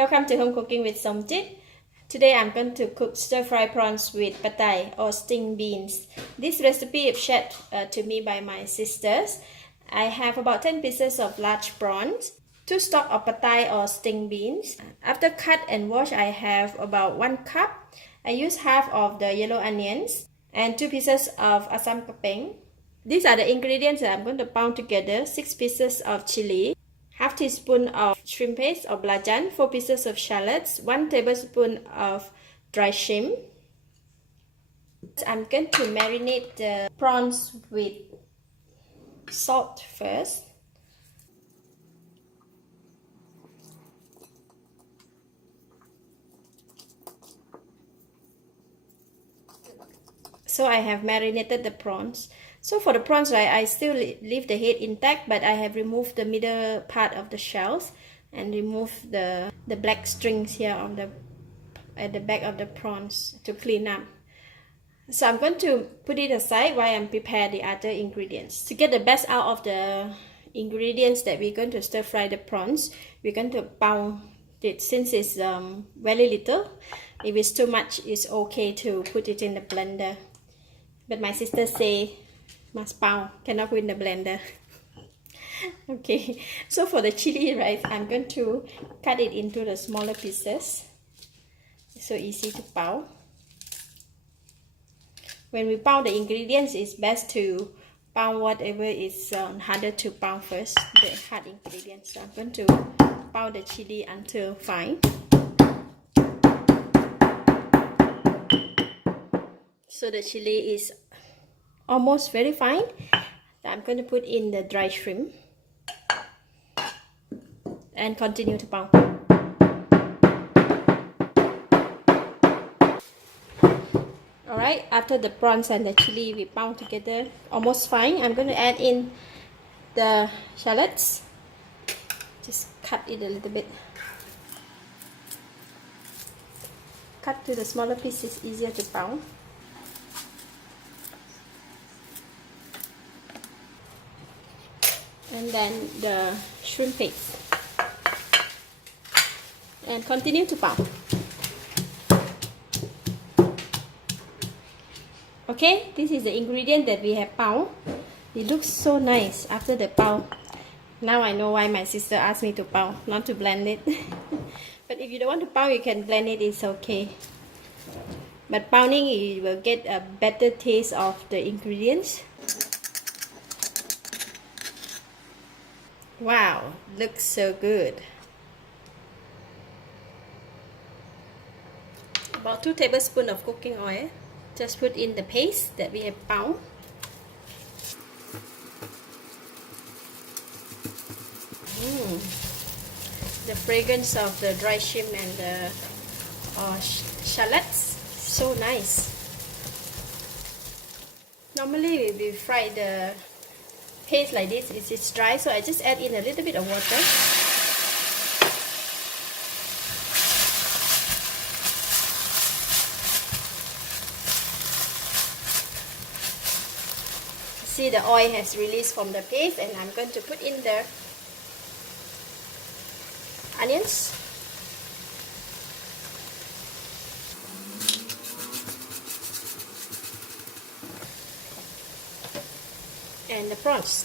Welcome to Home Cooking with Somjit. Today I'm going to cook stir-fry prawns with petai or sting beans. This recipe is shared to me by my sisters. I have about 10 pieces of large prawns, 2 stalks of petai or sting beans. After cut and wash, I have about 1 cup. I use half of the yellow onions and 2 pieces of asam keping. These are the ingredients that I'm going to pound together. 6 pieces of chilli, half teaspoon of shrimp paste or belacan, 4 pieces of shallots, 1 tablespoon of dry shrimp. I'm going to marinate the prawns with salt first. So I have marinated the prawns. So for the prawns, right, I still leave the head intact, but I have removed the middle part of the shells and removed the black strings here on at the back of the prawns to clean up. So I'm going to put it aside while I prepare the other ingredients. To get the best out of the ingredients that we're going to stir fry the prawns, we're going to pound it. Since it's very little, if it's too much, it's okay to put it in the blender. But my sister say must pound, cannot put in the blender. Okay, so for the chili, right, I'm going to cut it into the smaller pieces. It's so easy to pound. When we pound the ingredients, it's best to pound whatever is harder to pound first, the hard ingredients. So I'm going to pound the chili until fine. So the chili is almost very fine. I'm going to put in the dry shrimp and continue to pound. Alright, after the prawns and the chili we pound together almost fine, I'm going to add in the shallots. Just cut it a little bit. Cut to the smaller pieces, easier to pound. And then the shrimp paste, and continue to pound. Okay, this is the ingredient that we have pound. It looks so nice after the pound. Now I know why my sister asked me to pound, not to blend it. But if you don't want to pound, you can blend it, it's okay. But pounding, you will get a better taste of the ingredients. Wow, looks so good. About 2 tablespoons of cooking oil. Just put in the paste that we have pound. The fragrance of the dry shrimp and the shallots, so nice. Normally we fry the paste like this, it's dry, so I just add in a little bit of water. See, the oil has released from the paste, and I'm going to put in the onions. And the prawns.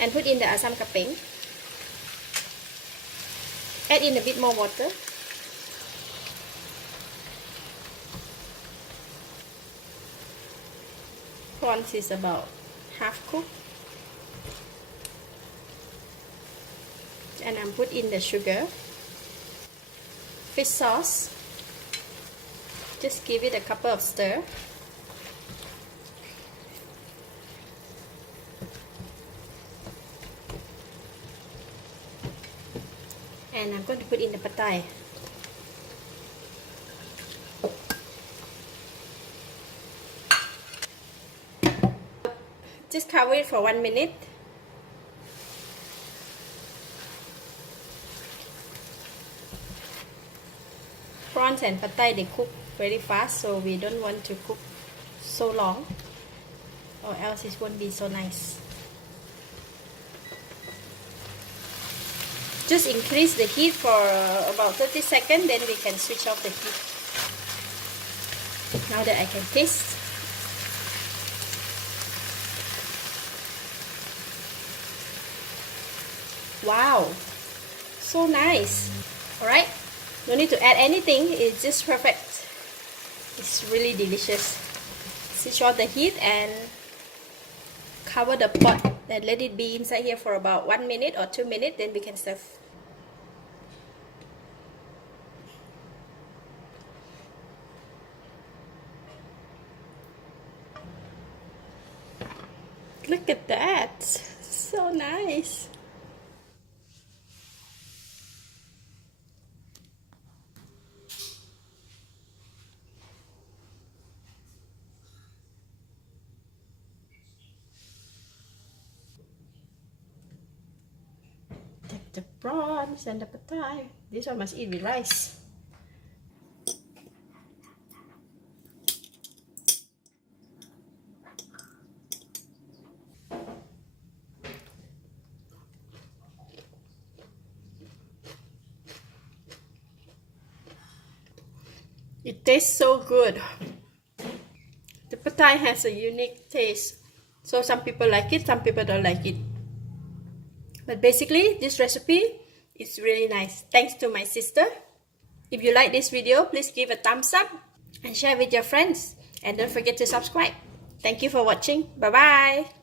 And put in the asam keping. Add in a bit more water. Prawns is about half cooked. And I'm put in the sugar, fish sauce. Just give it a couple of stir. And I'm going to put in the petai. Just cover it for 1 minute. prawns and Petai, they cook very fast, so we don't want to cook so long, or else it won't be so nice. Just increase the heat for about 30 seconds, then we can switch off the heat. Now that I can taste. Wow, so nice. Alright, no need to add anything, it's just perfect. It's really delicious. Switch off the heat and cover the pot and let it be inside here for about 1 minute or 2 minutes, then we can serve. Look at that, so nice. Take the prawns and the petai. This one must eat with rice. It tastes so good. The petai has a unique taste. So some people like it, some people don't like it. But basically, this recipe is really nice. Thanks to my sister. If you like this video, please give a thumbs up and share with your friends. And don't forget to subscribe. Thank you for watching. Bye bye.